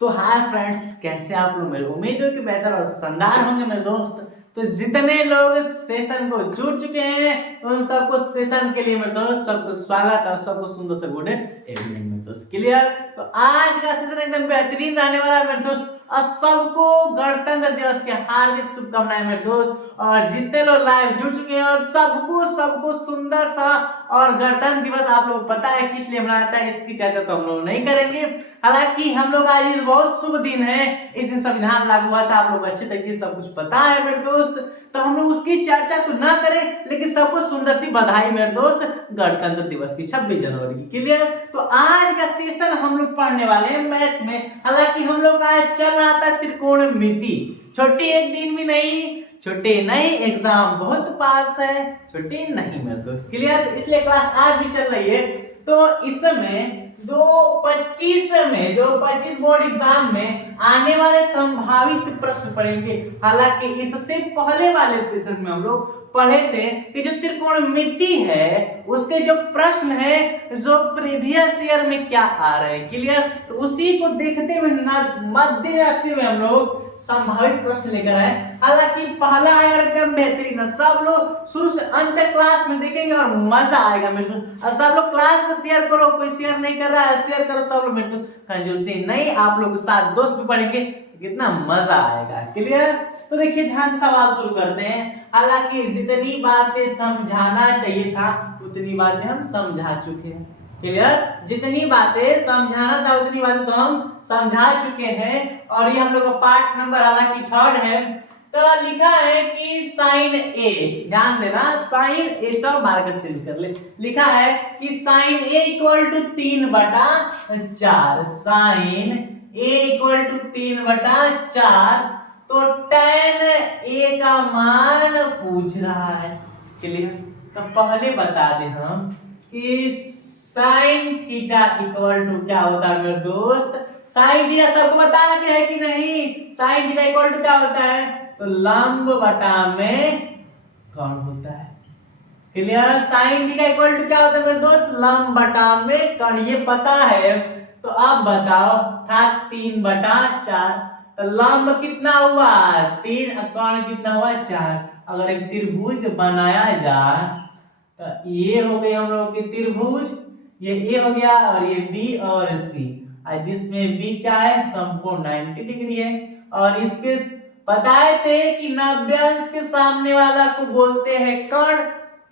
तो hi friends, कैसे आप लोग? मेरी उम्मीद है कि बेहतर और शानदार होंगे मेरे दोस्त। तो जितने लोग इस सेशन को जुड़ चुके हैं उन सबको सेशन के लिए मेरे दोस्त सबको स्वागत और सबको सुंदर से गुड इवनिंग मेरे दोस्त। क्लियर? तो आज का सेशन एकदम बेहतरीन रहने वाला है मेरे दोस्त और सबको गणतंत्र दिवस की हार्दिक शुभकामनाएं मेरे दोस्त। और जितने लोग लाइव जुड़ चुके हैं और सबको सबको सुंदर सा और गणतंत्र दिवस आप लोग पता है किस लिए मनाया जाता है, इसकी चर्चा तो हम लोग नहीं करेंगे। हालांकि हम लोग आज इस बहुत शुभ दिन है, इस दिन संविधान लागू हुआ था, आप लोग अच्छे तरीके से सब कुछ पता है मेरे दोस्त। तो हम लोग उसकी चर्चा तो ना करें, लेकिन सबको सुंदर सी बधाई मेरे दोस्त गणतंत्र दिवस की 26 जनवरी की। क्लियर? तो आज का सेशन हम लोग पढ़ने वाले हैं मैथ में। हालांकि हम लोग का आज चल रहा था त्रिकोणमिति। छुट्टी एक दिन भी नहीं, छुट्टी नहीं, एग्जाम बहुत पास है, छुट्टी नहीं मेरे दोस्त। क्लियर? इसलिए क्लास आज भी चल रही है। तो इस समय 2025 बोर्ड एग्जाम में आने वाले संभावित प्रश्न पढ़ेंगे। हालांकि इससे पहले वाले सेशन में हम लोग पढ़े थे कि जो त्रिकोणमिति है उसके जो प्रश्न है जो प्रीवियस ईयर में क्या आ रहे हैं। क्लियर? तो उसी को देखते हुए मध्य रखते हुए हम लोग संभावित प्रश्न लेकर आए। हालांकि पहला आएगा एकदम बेहतरीन, सब लोग शुरू से अंत तक क्लास में देखेंगे और मजा आएगा मेरे दोस्त। और सब लोग क्लास को शेयर करो, कोई शेयर नहीं कर रहा है शेयर करो सब लोग मेरे दोस्त। कंजूसी नहीं, आप लोग साथ दोस्त भी पढ़ेंगे, कितना मजा आएगा। क्लियर? तो देखिए ध्यान से सवाल शुरू करते हैं। हालांकि जितनी बातें समझाना चाहिए था उतनी बातें हम समझा चुके हैं। क्लियर? जितनी बातें समझाना था उतनी बातें तो हम समझा चुके हैं। और ये हम लोग का पार्ट नंबर हालांकि 3 है। तो लिखा है कि साइन ए, ध्यान देना, साइन ए तो मार्कर चेंज कर ले। लिखा है कि sine A equal to 3/4, sine A equal to 3/4। तो tan ए का मान पूछ रहा है। क्लियर? तो पहले बता दें हम कि साइन थीटा इक्वल टू क्या होता है मेरे दोस्त। साइन थीटा सबको बताना क्या है कि नहीं? साइन थीटा इक्वल टू क्या होता है? तो लंब बटा में कौन होता है। Clear? Sine theta equal to क्या होता है मेरे दोस्त? लंब बटा में कौन, ये पता है। तो अब बताओ, था 3/4, तो लंब कितना हुआ? 3, कौन कितना हुआ? 4। अगर एक त्रिभुज बनाया जाए तो ये हो गए हम लोग के त्रिभुज, ये ए हो गया और ये बी और सी, जिसमें बी क्या है? समकोण 90 डिग्री है। और इसके बताए थे कि 90 अंश के सामने वाला को बोलते हैं कर्ण।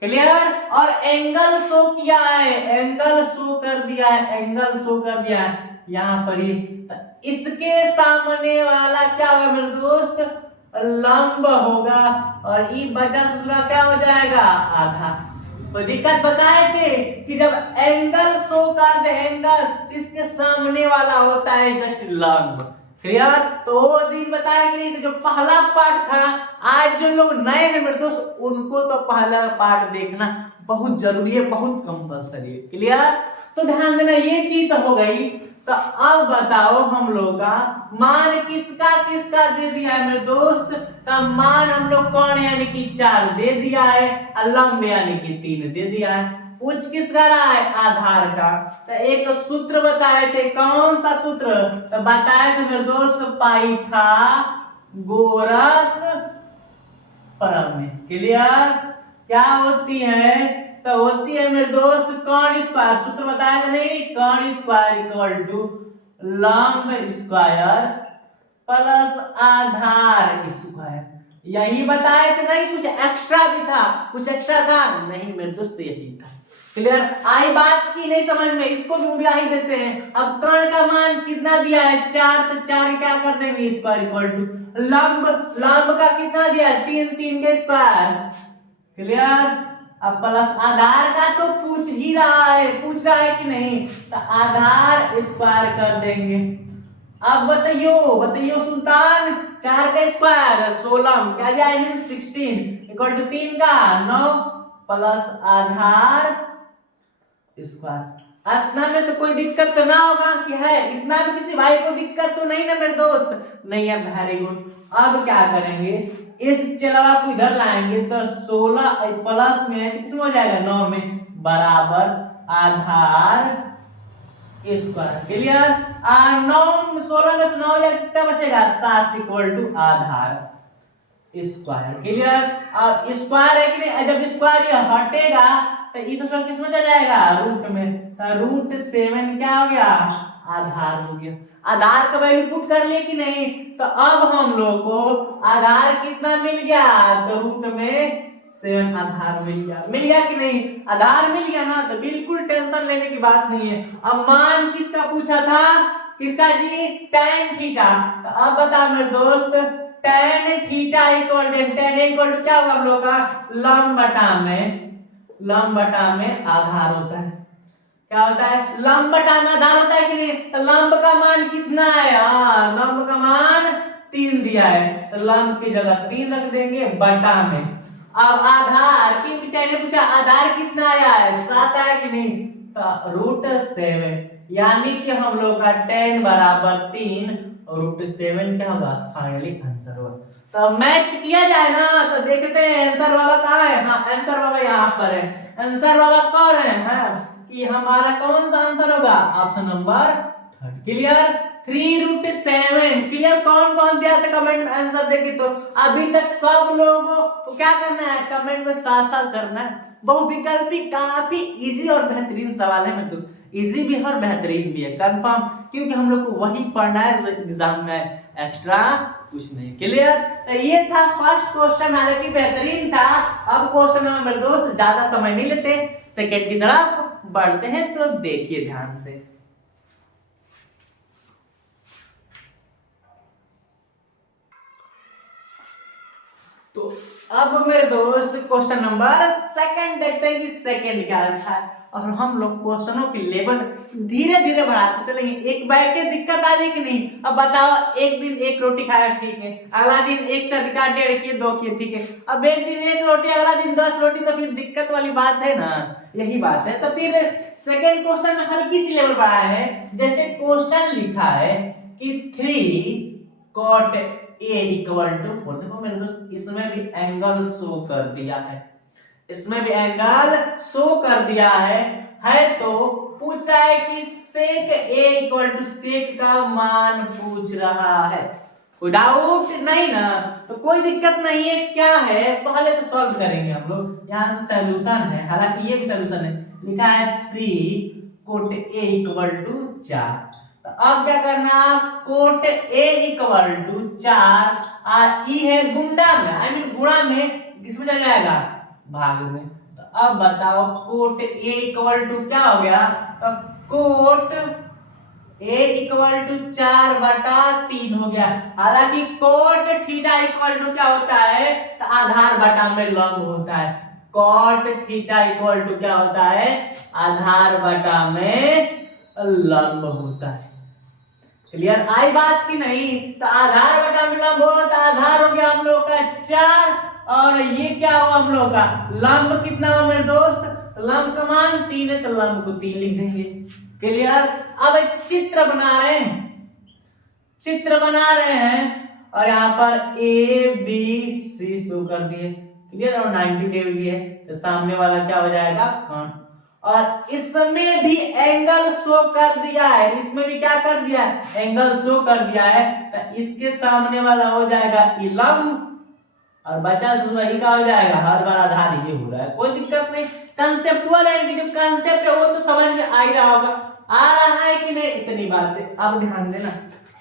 क्लियर? और एंगल शो किया है, एंगल शो कर दिया है, एंगल शो कर दिया है यहां पर ही। इसके सामने वाला क्या होगा मेरे दोस्त? लंब होगा। और ई बचा ससुरा क्या हो जाएगा? आधा। तो दिक्कत बताए थे कि जब एंगल शो कर दे एंगल, इसके सामने वाला होता है जस्ट लंब। क्लियर? तो वो दिन बताया कि नहीं? तो जो पहला पार्ट था, आज जो लोग नए हैं मेरे दोस्त उनको तो पहला पार्ट देखना बहुत जरूरी है, बहुत कंपल्सरी है। क्लियर? तो ध्यान देना, ये चीज तो हो गई। तो अब बताओ हम लोग का मान किसका किसका दे दिया है मेरे दोस्त? तो मान हम लोग कौन यानी कि 4 दे दिया है और लंब यानी कि 3 दे दिया है। पूछ किसका रहा है? आधार का। तो एक सूत्र बताए थे, कौन सा सूत्र? तो बताए थे मेरे दोस्त पाइथागोरस प्रमेय। क्लियर? क्या होती है? तो होती है मेरे दोस्त कर्ण स्क्वायर, सूत्र बताया था नहीं? कर्ण स्क्वायर इक्वल टू लंब स्क्वायर प्लस आधार स्क्वायर। यही बताए थे नहीं? कुछ एक्स्ट्रा भी था? कुछ एक्स्ट्रा था? नहीं मेरे दोस्त, यही था। क्लियर? आई बात की नहीं समझ में? इसको भी उड़ा ही देते हैं। अब कर्ण का मान कितना दिया है? 4, तो 4 क्या कर देंगे? स्क्वायर इक्वल टू लंब, लंब का कितना दिया है? 3, 3 के स्क्वायर। क्लियर? अब प्लस आधार का तो पूछ ही रहा है, पूछ रहा है कि नहीं? तो आधार स्क्वायर कर देंगे। अब बताइयो बताइयो सुल्तान, 4 का स्क्वायर 16, क्या जाएगा? 16 इक्वल टू 3 का 9 प्लस आधार स्क्वायर। इतना में तो कोई दिक्कत तो ना होगा कि है? इतना में किसी भाई को दिक्कत तो नहीं ना मेरे दोस्त? नहीं है, वेरी गुड। अब क्या करेंगे? इस चलवा को इधर लाएंगे तो 16 प्लस में किसमें हो जाएगा? 9 में बराबर आधार स्क्वायर। क्लियर। 9 16 में से 9 जाए कितना बचेगा 7 इक्वल टू आधार स्क्वायर। क्लियर। अब स्क्वायर है कि नहीं, जब स्क्वायर ये हटेगा तो इस स्क्वायर किस में चला जाएगा रूट में, तो रूट 7 क्या हो गया आधार हो गया। आधार का वैल्यू पुट कर लिए कि नहीं, तो अब हम लोग को आधार कितना मिल गया, तो रूट में 7 आधार मिल गया कि नहीं, आधार मिल गया ना, तो बिल्कुल टेंशन लेने की बात नहीं है। अब मान किसका पूछा था, किसका जी tan थीटा। तो अब बता मेरे दोस्त tan थीटा इक्वल टू क्या होगा हम लोग का लंब बटा में आधार होता है। क्या होता है लंब बटा में आधार होता है कि नहीं, तो लंब का मान कितना है, लंब का मान 3 दिया है, तो लंब की जगह 3 रख देंगे बटा में। अब आधार क्योंकि मैंने पूछा आधार कितना आया है 7 आया कि नहीं, तो रूट 7 यानी कि हम लोग का tan बराबर 3 और रूट 7 क्या होगा फाइनली आंसर होगा। तो मैच किया जाए ना, तो देखते हैं आंसर बाबा कहाँ है, हाँ आंसर बाबा यहाँ पर है, आंसर बाबा कौन है, कि हमारा कौन सा आंसर होगा ऑप्शन नंबर 3। क्लियर। 3√7 क्लियर। कौन कौन दिया था कमेंट में आंसर देके, तो अभी तक सब लोगों को क्या करना है कमेंट में साथ साथ करना है। बहुविकल्पी काफी इजी और बेहतरीन सवाल है मेरे दोस्त, इजी भी है और बेहतरीन भी है कंफर्म, क्योंकि हम लोग को वही पढ़ना है जो एग्जाम में, एक्स्ट्रा कुछ नहीं। क्लियर। तो ये था फर्स्ट क्वेश्चन, हालांकि बेहतरीन था। अब क्वेश्चन नंबर मेरे दोस्त ज्यादा समय नहीं लेते, सेकंड की तरफ बढ़ते हैं, तो देखिए ध्यान से। तो अब मेरे दोस्त क्वेश्चन नंबर सेकंड देखते हैं कि सेकंड क्या रखा है, और हम लोग क्वेश्चनों की लेवल धीरे धीरे बढ़ाते चलेंगे। एक बैग के दिक्कत आ जाए कि नहीं, अब बताओ एक दिन एक रोटी खाया ठीक है, अगला दिन एक से अधिकार 1.5 किए 2 किए ठीक है, अब एक दिन एक रोटी अगला दिन 10 रोटी, तो फिर दिक्कत वाली बात है ना, यही बात है। तो फिर सेकंड क्वेश्चन में हल्की सी लेवल बढ़ाया है, जैसे क्वेश्चन लिखा है कि 3 cot A इक्वल टू 4। देखो मेरे दोस्त इसमें भी एंगल शो कर दिया है, इसमें भी एंगल शो कर दिया है तो पूछ रहा है कि सेक A इक्वल टू सेक का मान पूछ रहा है। कोई डाउट नहीं ना, तो कोई दिक्कत नहीं है। क्या है पहले तो सॉल्व करेंगे हम लोग, यहाँ से सॉल्यूशन है, हालांकि ये भी सॉल्यूशन है, लिखा है 3 cot A इक्वल टू 4। तो अब क्या करना, कोट A इक्वल टू 4 और ई है गुंडा में, आई मीन गुणा में, किसमें चल जाएगा भाग में। तो अब बताओ कोट A इक्वल टू क्या हो गया, तो कोट A इक्वल टू 4/3 हो गया। हालांकि कोट थीटा इक्वल टू क्या होता है, तो आधार बटा में लंब होता है। कोट थीटा इक्वल टू क्या होता है, आधार बटा में लंब होता है। क्लियर आई बात की नहीं, तो आधार बटा में लंब हो, तो आधार हो गया हम लोग का 4, और ये क्या हुआ हम लोग का लंब कितना हुआ मेरे दोस्त, लंब का मान 3 है, तो लंब को 3 लिख देंगे। क्लियर। अब एक चित्र बना रहे हैं, और यहाँ पर ABC शो कर दिए। क्लियर। और 90 डिग्री है, तो सामने वाला क्या हो जाएगा कौन, और इसमें भी एंगल शो कर दिया है, इसमें भी क्या कर दिया है एंगल शो कर दिया है, तो इसके सामने वाला हो जाएगा लंब, और बचा वही का हो जाएगा, हर बार आधार ये हो रहा है, कोई दिक्कत नहीं। कंसेप्चुअल है कि जो कंसेप्ट है वो तो समझ में आ ही रहा होगा, आ रहा है कि नहीं, इतनी बात है। अब ध्यान देना,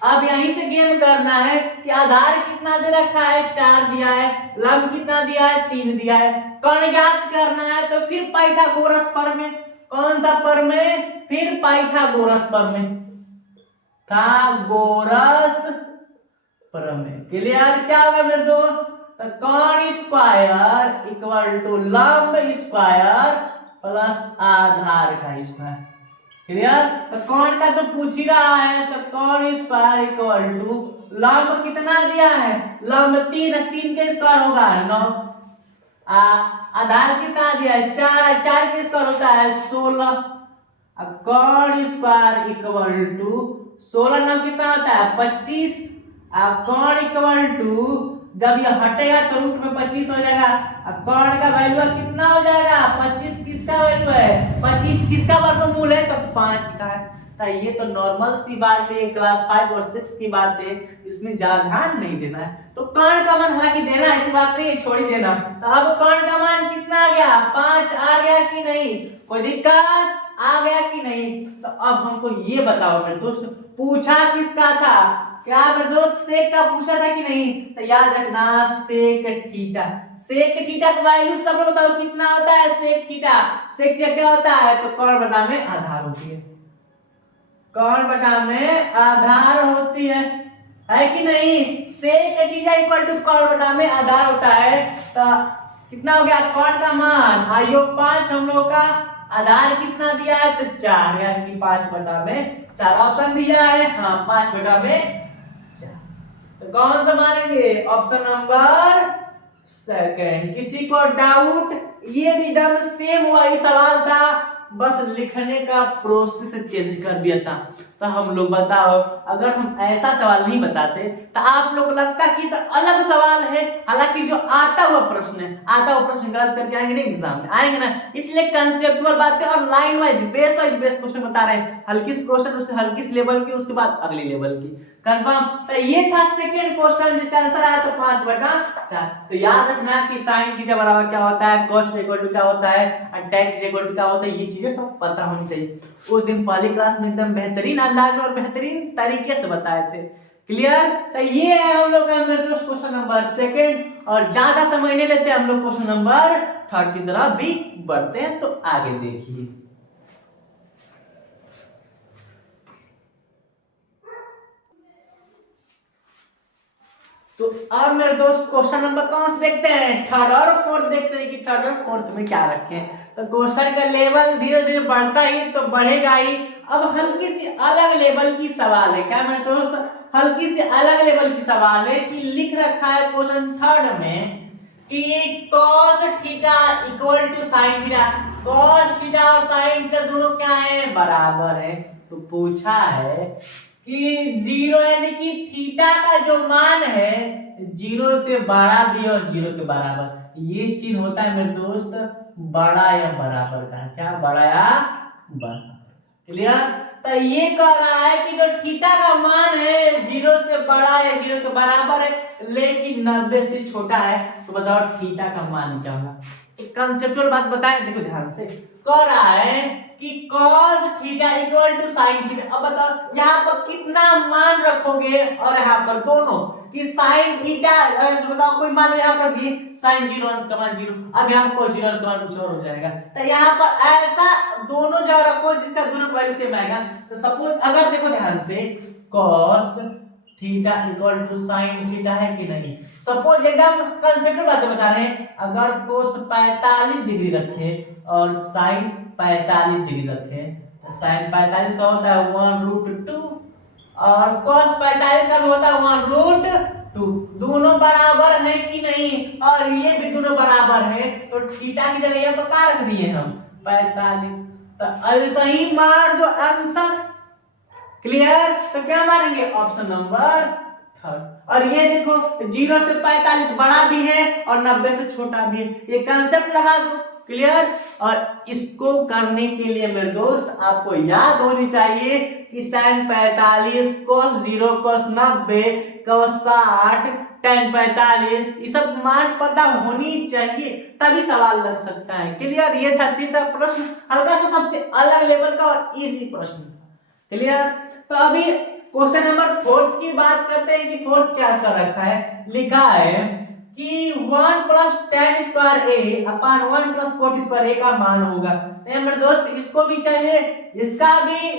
अब यहीं से गेम करना है कि आधार कितना दे रखा है 4 दिया है, लंब कितना दिया है 3 दिया है, कर्ण ज्ञात करना है, तो फिर पाइथागोरस प्रमेय, कौन सा प्रमेय, फिर पाइथागोरस प्रमेय, पाइथागोरस प्रमेय। क्लियर। क्या होगा मेरे दोस्त, तो कर्ण स्क्वायर इक्वल टू लंब स्क्वायर प्लस आधार का स्क्वायर। क्लियर। तो कर्ण का तो पूछ ही रहा है, तो कर्ण स्क्वायर इक्वल टू लंब कितना दिया है, लंब 3 के स्क्वायर होगा 9, आधार कितना दिया है 4 के स्क्वायर होता है 16, कर्ण स्क्वायर इक्वल टू 16 9 कितना होता है 25, कर्ण इक्वल टू जब ये हटेगा तो रूट में 25 हो जाएगा, कर्ण का वैल्यू कितना हो जाएगा 25, किसका वैल्यू है 25, किसका वर्गमूल है तो 5 का है। तो ये तो नॉर्मल सी बात है, क्लास 5 और 6 की बात है, इसमें ज्यादा ध्यान नहीं देना है। तो कर्ण का मान हालांकि देना ऐसी बात नहीं है, छोड़ ही देना। तो अब कर्ण का मान कितना आ गया, 5 आ गया कि नहीं, कोई दिक्कत आ गया कि नहीं। तो अब हमको ये बताओ मेरे दोस्त, पूछा किसका था, क्या मेरे दोस्त सेक का पूछा था कि नहीं। तो याद रखना सेक थीटा, सेक थीटा का वैल्यू सब लोग बताओ कितना होता है सेक थीटा। सेक थीटा क्या होता है, तो कर्ण बटा में आधार होती है, कर्ण बटा में आधार होती है कि नहीं। सेक थीटा इक्वल टू कर्ण बटा में आधार होता है। तो कितना हो गया, कर्ण का मान आयो 5, हम लोग का आधार कितना दिया है, तो 4, यानी कि 5 बटा में 4 ऑप्शन दिया है, हाँ 5 बटा में 4। तो कौन सा मानेंगे, ऑप्शन नंबर सेकंड। किसी को डाउट, ये भी एकदम सेम वही सवाल था, बस लिखने का प्रोसेस चेंज कर दिया था। तो हम लोग बताओ, अगर हम ऐसा सवाल नहीं बताते तो आप लोग लगता कि तो अलग सवाल है, हालांकि जो आता हुआ प्रश्न है, आता हुआ प्रश्न गलत करके आएंगे ना एग्जाम में, आएंगे ना। इसलिए कंसेप्चुअल बातें और लाइन वाइज बेस क्वेश्चन बता रहे हैं, हल्की क्वेश्चन उससे हल्की लेवल की, उसके बाद अगले लेवल की, कंफर्म। तो ये था सेकंड क्वेश्चन जिसका आंसर आया तो 5 बटा 4। तो याद रखना कि sin थीटा बराबर क्या होता है, cos थीटा इक्वल टू क्या होता है, और tan थीटा इक्वल टू क्या होता है, ये चीजें तो पता होनी चाहिए। उस दिन पहली क्लास में एकदम बेहतरीन अंदाज में और बेहतरीन तरीके से बताए थे, क्लियर। तो ये है हम लोग का मेरे दोस्त क्वेश्चन नंबर सेकंड, और ज्यादा समय नहीं लेते हम लोग क्वेश्चन नंबर थर्ड की तरफ भी बढ़ते हैं। तो आगे देखिए, तो अब मेरे दोस्त क्वेश्चन नंबर कौन से देखते हैं, थर्ड और फोर्थ देखते हैं कि थर्ड और फोर्थ में क्या रखें। तो क्वेश्चन का लेवल धीरे धीरे बढ़ता ही तो बढ़ेगा ही। अब हल्की सी अलग लेवल की सवाल है, क्या मेरे दोस्त, हल्की सी अलग लेवल की सवाल है कि लिख रखा है क्वेश्चन थर्ड में कि cos theta equal to sin theta, cos theta और sin थीटा दोनों क्या है, बराबर है। तो पूछा है कि जीरो यानी कि थीटा का जो मान है 0 से बड़ा भी और 0 के बराबर, ये चिन्ह होता है मेरे दोस्त बड़ा या बराबर का, क्या बड़ा या बराबर, क्लियर। तो ये कह रहा है कि जो थीटा का मान है 0 से बड़ा या 0 के बराबर है, लेकिन 90 से छोटा है। तो बताओ थीटा का मान क्या होगा, एक कंसेप्चुअल बात बताएं, देखो ध्यान से। कह रहा है कि cos theta equal to sin theta. अब बताओ यहाँ पर कितना मान रखोगे, और यहाँ पर दोनों कि sin थीटा, बताओ कोई मान यहाँ पर दी sin 0 अंश का मान 0, अब यहाँ पर cos 0 अंश का मान कुछ और हो जाएगा। तो यहाँ पर ऐसा दोनों जगह रखो जिसका दोनों का वैल्यू सेम आएगा। तो सपोज अगर देखो ध्यान से cos theta equal to sin theta है कि नहीं, सपोज एकदम कंसेप्ट बातें बता रहे हैं, अगर cos 45 डिग्री रखे और sin 45 डिग्री रखे, तो sin 45 का होता है 1√2 और cos 45 का भी होता है 1√2, दोनों बराबर है कि नहीं, और ये भी दोनों बराबर है। तो थीटा की जगह यहाँ पर क्या रख दिए हम, 45। तो ऐसा ही मार दो आंसर, क्लियर। तो क्या मारेंगे, ऑप्शन नंबर थर्ड। और ये देखो 0 से 45 बड़ा भी है और 90 से छोटा भी है, ये कंसेप्ट लगा दो, क्लियर। और इसको करने के लिए मेरे दोस्त आपको याद होनी चाहिए कि sin 45, cos 0, cos 90, cos 60, tan 45, ये सब मान पता होनी चाहिए, तभी सवाल लग सकता है, क्लियर। ये था तीसरा प्रश्न, हल्का सा सबसे अलग लेवल का और इजी प्रश्न, क्लियर। तो अभी क्वेश्चन नंबर 4 की बात करते हैं कि 4 क्या कर रखा है, लिखा है कि 1 plus tan square A upon 1 plus coat square ए का मान होगा। तो मेरे दोस्त इसको भी चाहिए, इसका भी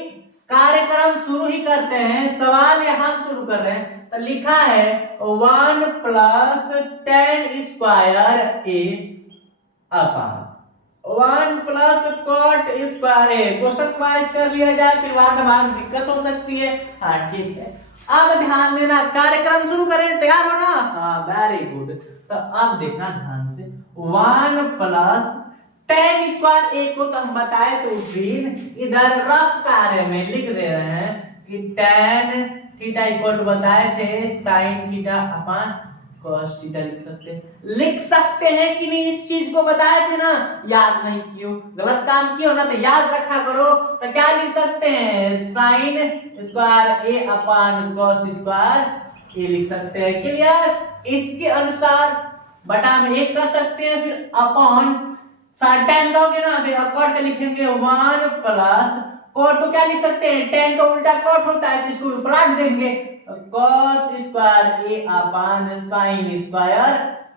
कार्यक्रम शुरू ही करते हैं, सवाल यहां शुरू कर रहे हैं। तो लिखा है 1 plus tan square A upon 1 plus cot square A, question wise कर लिया जाए, फिर बाद दिक्कत हो सकती है, हाँ ठीक है। अब ध्यान देना, कार्यक्रम शुरू करें, तैयार हो ना, हाँ वेरी गुड। तो अब देखना ध्यान से, 1 प्लस tan स्क्वायर ए को तो हम बताए तो उस दिन इधर रफ कार्य में लिख दे रहे हैं कि tan थीटा इक्वल टू बताए थे sin theta upon cos theta लिख सकते हैं कि नहीं? इस चीज को बताए थे ना, याद नहीं क्यों? गलत काम क्यों ना, तो याद रखा करो। तो क्या लिख सकते हैं? sin स्क्वायर ए अपान cos स्क्वायर ए लिख सकते हैं। क्लियर? इसके अनुसार बटा में एक कर सकते हैं, फिर अपॉन tan दोगे ना, फिर अपॉन के लिखेंगे 1 प्लस cot को क्या लिख सकते हैं? tan का उल्टा cot होता है, तो इसको पलट देंगे cos square A upon sin square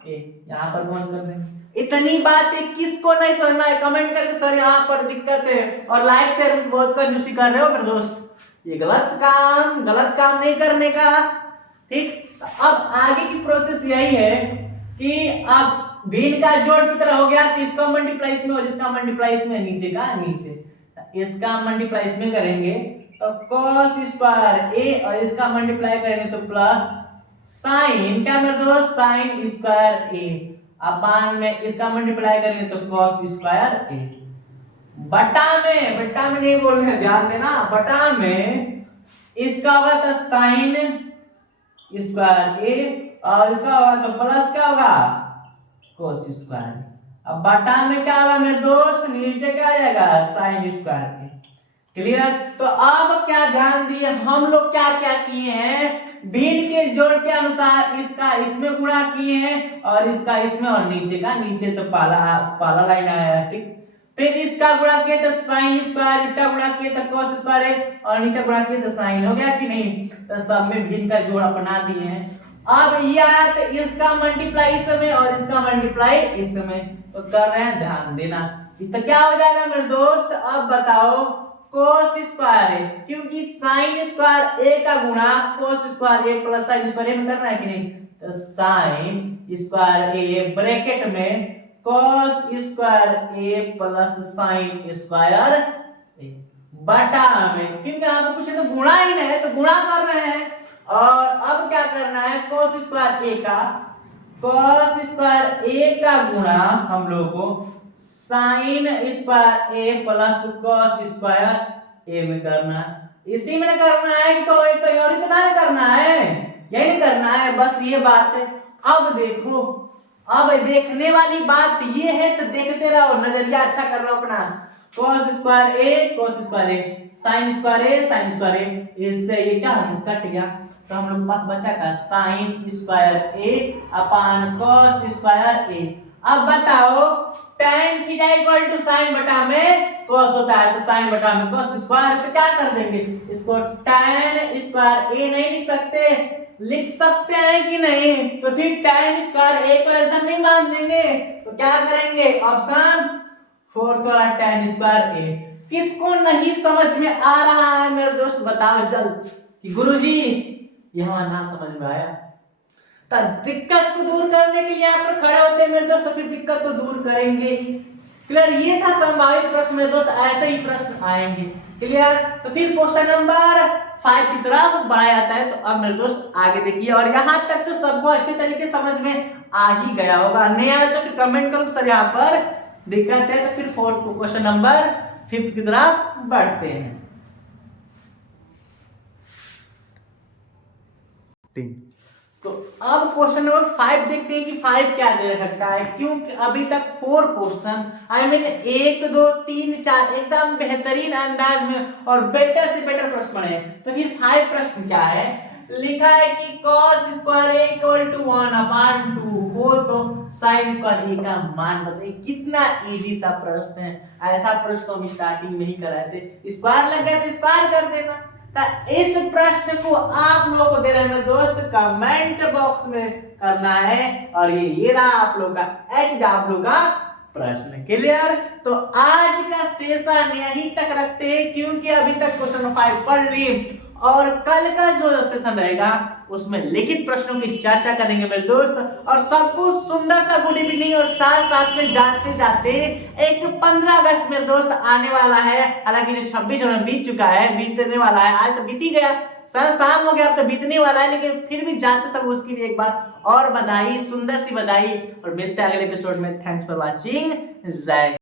ए। यहाँ पर कौन कर देंगे? इतनी बातें किसको नहीं समझ में आए? कमेंट करके सर यहाँ पर दिक्कत है, और लाइक शेयर में बहुत कंजूसी कर रहे हो मेरे दोस्त। ये गलत काम नहीं करने का, ठीक। अब आगे की प्रोसेस यही है कि अब भिन्न का जोड़ की तरह हो गया, तो इसका मल्टीप्लाई इसमें और इसका मल्टीप्लाई इसमें, नीचे का नीचे, इसका मल्टीप्लाई इसमें करेंगे तो cos स्क्वायर ए, और इसका मल्टीप्लाई करेंगे तो प्लस साइन, क्या मेरे दोस्त? साइन स्क्वायर ए अपान में इसका मल्टीप्लाई करेंगे तो cos स्क्वायर ए। बटा में नहीं बोल रहे, ध्यान देना, बटा में इसका होगा तो साइन स्क्वायर ए, और इसका होगा तो प्लस क्या होगा? cos square. अब बटा में क्या होगा मेरे दोस्त? नीचे क्या आ जाएगा? साइन स्क्वायर ए। क्लियर? तो अब क्या ध्यान दिए, हम लोग क्या क्या किए हैं? भिन्न के जोड़ के अनुसार इसका इसमें गुणा किए हैं, और इसका इसमें, और नीचे का नीचे, तो पाला लाइन आया है, ठीक। फिर इसका गुणा किए तो साइन स्क्वायर, इसका गुणा किए तो cos स्क्वायर है, और नीचे गुणा किए तो साइन, हो गया कि नहीं? तो सब में भिन्न का जोड़ अपना दिए हैं। अब ये आया तो इसका मल्टीप्लाई इसमें और इसका मल्टीप्लाई इसमें, तो कर रहे हैं, ध्यान देना। तो क्या हो जाएगा मेरे दोस्त? अब बताओ, cos स्क्वायर है, क्योंकि sin स्क्वायर ए का गुणा cos स्क्वायर ए प्लस sin स्क्वायर ए में करना है कि नहीं? तो sin स्क्वायर ए ब्रैकेट में cos स्क्वायर ए प्लस sin स्क्वायर ए बटा में, क्योंकि यहाँ पे कुछ तो गुणा ही नहीं है, तो गुणा कर रहे हैं। और अब क्या करना है? cos स्क्वायर ए का गुणा हम लोग को साइन स्क्वायर ए प्लस cos स्क्वायर ए में करना है। इसी में करना है कि तो एक और ही तो ना करना है, यही करना है, बस ये बात है। अब देखो, अब देखने वाली बात ये है, तो देखते रहो, नजरिया अच्छा कर लो अपना। cos स्क्वायर ए sin स्क्वायर ए, इससे ये क्या कट गया, तो हम लोग पास बचा का sin स्क्वायर ए अपान cos स्क्वायर ए। अब बताओ, tan theta equal to sine बटा में cos होता है, तो साइन बटा में cos स्क्वायर, तो क्या कर देंगे? इसको tan स्क्वायर ए नहीं लिख सकते हैं कि नहीं? तो फिर tan स्क्वायर ए को ऐसा नहीं मान देंगे, तो क्या करेंगे? ऑप्शन 4 वाला tan स्क्वायर ए। किसको नहीं समझ में आ रहा है मेरे दोस्त, बताओ जल्द कि गुरुजी यहाँ ना समझ में आया। तो दिक्कत को दूर करने के लिए यहाँ पर खड़े होते हैं मेरे दोस्त, तो फिर दिक्कत तो दूर करेंगे ही। क्लियर? ये था संभावित प्रश्न मेरे दोस्त, ऐसे ही प्रश्न आएंगे। क्लियर? तो फिर क्वेश्चन नंबर 5 की तरफ बढ़ाया जाता है। तो अब मेरे दोस्त आगे देखिए, और यहाँ तक तो सबको अच्छे तरीके समझ में आ ही गया होगा, नहीं आया तो फिर कमेंट करो सर यहाँ पर दिक्कत है। तो फिर क्वेश्चन नंबर 5 की तरफ बढ़ते हैं। 3 तो अब क्वेश्चन नंबर 5 देखते हैं कि 5 क्या दे रखा है, क्योंकि अभी तक 4 क्वेश्चन 1 2 3 4 एकदम बेहतरीन अंदाज में और बेटर से बेटर प्रश्न पढ़े। तो फिर 5 प्रश्न क्या है, लिखा है कि cos square A equal to 1/2 हो तो sin स्क्वायर ए का मान बताइए। कितना इजी सा प्रश्न है, ऐसा प्रश्न तो हम स्टार्टिंग में ही कराए थे। स्क्वायर लग गया तो स्क्वायर कर देना। तो इस प्रश्न को आप लोगों को दे रहे हैं दोस्त, कमेंट बॉक्स में करना है, और ये रहा आप लोग का आप लोग का प्रश्न। क्लियर? तो आज का सेशन यहीं तक रखते हैं, क्योंकि अभी तक क्वेश्चन 5 पढ़ लिए, और कल का जो सेशन रहेगा उसमें लिखित प्रश्नों की चर्चा करेंगे मेरे दोस्त। और सबको सुंदर सा गुड इवनिंग, और साथ साथ में जाते जाते एक 15 अगस्त मेरे दोस्त आने वाला है। हालांकि जो 26 जनवरी बीत चुका है, बीतने वाला है, आज तो बीत ही गया, शाम हो गया, अब तो बीतने वाला है, लेकिन फिर भी जाते सब उसकी भी एक बार और बधाई, सुंदर सी बधाई। और मिलते हैं अगले एपिसोड में। Thanks for watching. जय